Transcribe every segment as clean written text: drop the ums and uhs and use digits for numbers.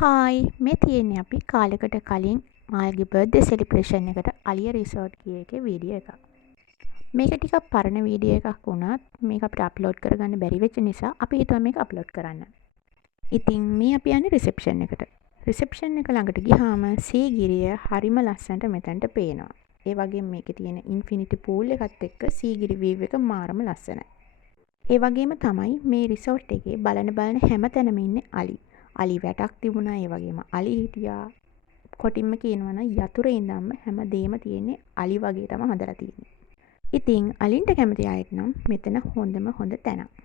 Hi මේ තියෙන්නේ අපි කාලෙකට කලින් මාල්ගේ බර්ත්ඩේ සෙලිබ්‍රේෂන් එකට අලිය රිසෝට් ගිය එකේ වීඩියෝ එකක්. මේක ටිකක් පරණ වීඩියෝ එකක් වුණත් මේක අපිට අප්ලෝඩ් කරගන්න බැරි වෙච්ච නිසා අපි හිතුවා මේක අප්ලෝඩ් කරන්න. ඉතින් මේ අපි යන්නේ රිසෙප්ෂන් එකට. රිසෙප්ෂන් එක ළඟට ගියාම සීගිරිය හරිම ලස්සනට මෙතනට පේනවා. ඒ වගේම මේකේ තියෙන ඉන්ෆිනිටි පූල් එකත් එක්ක සීගිරි වීව් එක මාරම ලස්සනයි. ඒ වගේම තමයි මේ රිසෝට් එකේ බලන හැම තැනම ඉන්නේ අලි. අලි වැටක් තිබුණා, ඒ වගේම අලි හිටියා. කොටින්ම කියනවා නම් යතුරේ ඉඳන්ම හැමදේම තියෙන්නේ අලි වගේ තමයි හදලා තියෙන්නේ. ඉතින් අලින්ට කැමති අයට නම් මෙතන හොඳම හොඳ තැනක්.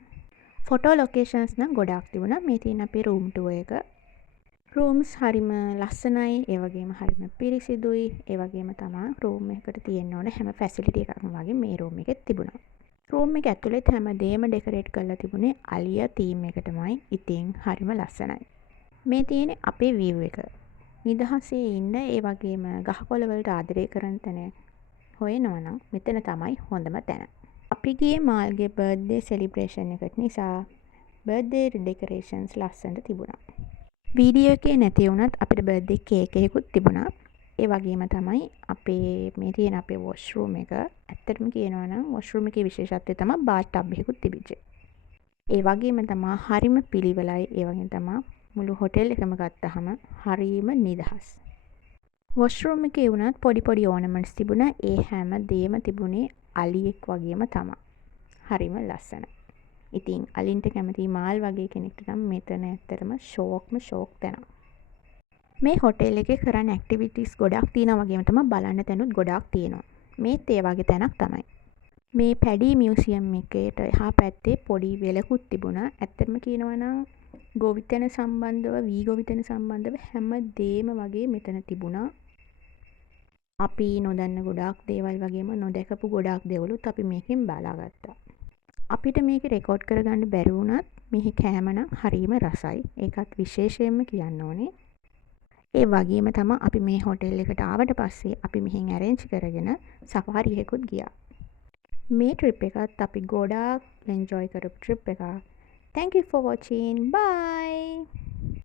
ෆොටෝ ලොකේෂන්ස් නම් ගොඩාක් තිබුණා. මේ තියෙන අපේ රූම් ටුවර් එක. රූම්ස් හරිම ලස්සනයි, ඒ වගේම හරිම පිරිසිදුයි. ඒ වගේම තමයි රූම් එකකට තියෙන්න ඕන හැම ෆැසිලිටි එකක්ම වගේ මේ රූම් එකෙත් තිබුණා. රූම් එක ඇතුළෙත් හැමදේම ඩෙකොරේට් කරලා තිබුණේ අලියා තීම් එකටමයි. ඉතින් හරිම ලස්සනයි. මේ තියෙන්නේ අපේ view එක. නිදහසේ ඉන්න, ඒ වගේම ගහකොළ වලට ආදරය කරන තැන හොයනවා නම් මෙතන තමයි හොඳම තැන. අපි ගියේ මාල්ගේ බර්ත්ඩේ සෙලිබ්‍රේෂන් එකට නිසා බර්ත්ඩේ ඩෙකොරේෂන්ස් ලස්සනට තිබුණා. වීඩියෝ එකේ නැති වුණත් අපිට බර්ත්ඩේ කේක් එකකුත් තිබුණා. ඒ වගේම තමයි අපේ මේ තියෙන අපේ වොෂ්රූම් එක. ඇත්තටම කියනවා නම් වොෂ්රූම් එකේ විශේෂත්වය තමයි බාත් ටබ් එකකුත් තිබිච්ච. ඒ වගේම තමයි හරිම පිළිවෙලයි. ඒ වගේම තමයි මුළු හොටෙල් එකම ගත්තහම හරිම නිදහස්. වොෂ්රූම් එකේ වුණත් පොඩි පොඩි ඕනමන්ට්ස් තිබුණා. ඒ හැම දේම තිබුණේ අලියෙක් වගේම තමයි. හරිම ලස්සනයි. ඉතින් අලින්ට කැමති මාල් වගේ කෙනෙක්ට නම් මෙතන ඇත්තටම ෂෝක් තැනක්. මේ හොටෙල් එකේ කරන්න ඇක්ටිවිටිස් ගොඩක් තියෙනවා, වගේම තමයි බලන්න තැනුත් ගොඩක් තියෙනවා. මේත් ඒ වගේ තැනක් තමයි. මේ පැඩි මියුසියම් එකේට එහා පැත්තේ පොඩි වෙලකුත් තිබුණා. ඇත්තටම කියනවා නම් ගොවිතැන සම්බන්ධව, වී ගොවිතැන සම්බන්ධව හැම දේම වගේ මෙතන තිබුණා. අපි නොදන්න ගොඩාක් දේවල් වගේම නොදැකපු ගොඩාක් දේවලුත් අපි මේකෙන් බලාගත්තා. අපිට මේක රෙකෝඩ් කරගන්න බැරි වුණත් මෙහි කෑම නම් හරිම රසයි. ඒකත් විශේෂයෙන්ම කියන්න ඕනේ. ඒ වගේම තමයි අපි මේ හොටෙල් එකට ආවට පස්සේ අපි මෙහෙන් ඇරේන්ජ් කරගෙන සෆාරි එකකුත් ගියා. මේ ට්‍රිප් එකත් අපි ගොඩාක් එන්ජොයි කරපු ට්‍රිප් එකක්. Thank you for watching. Bye.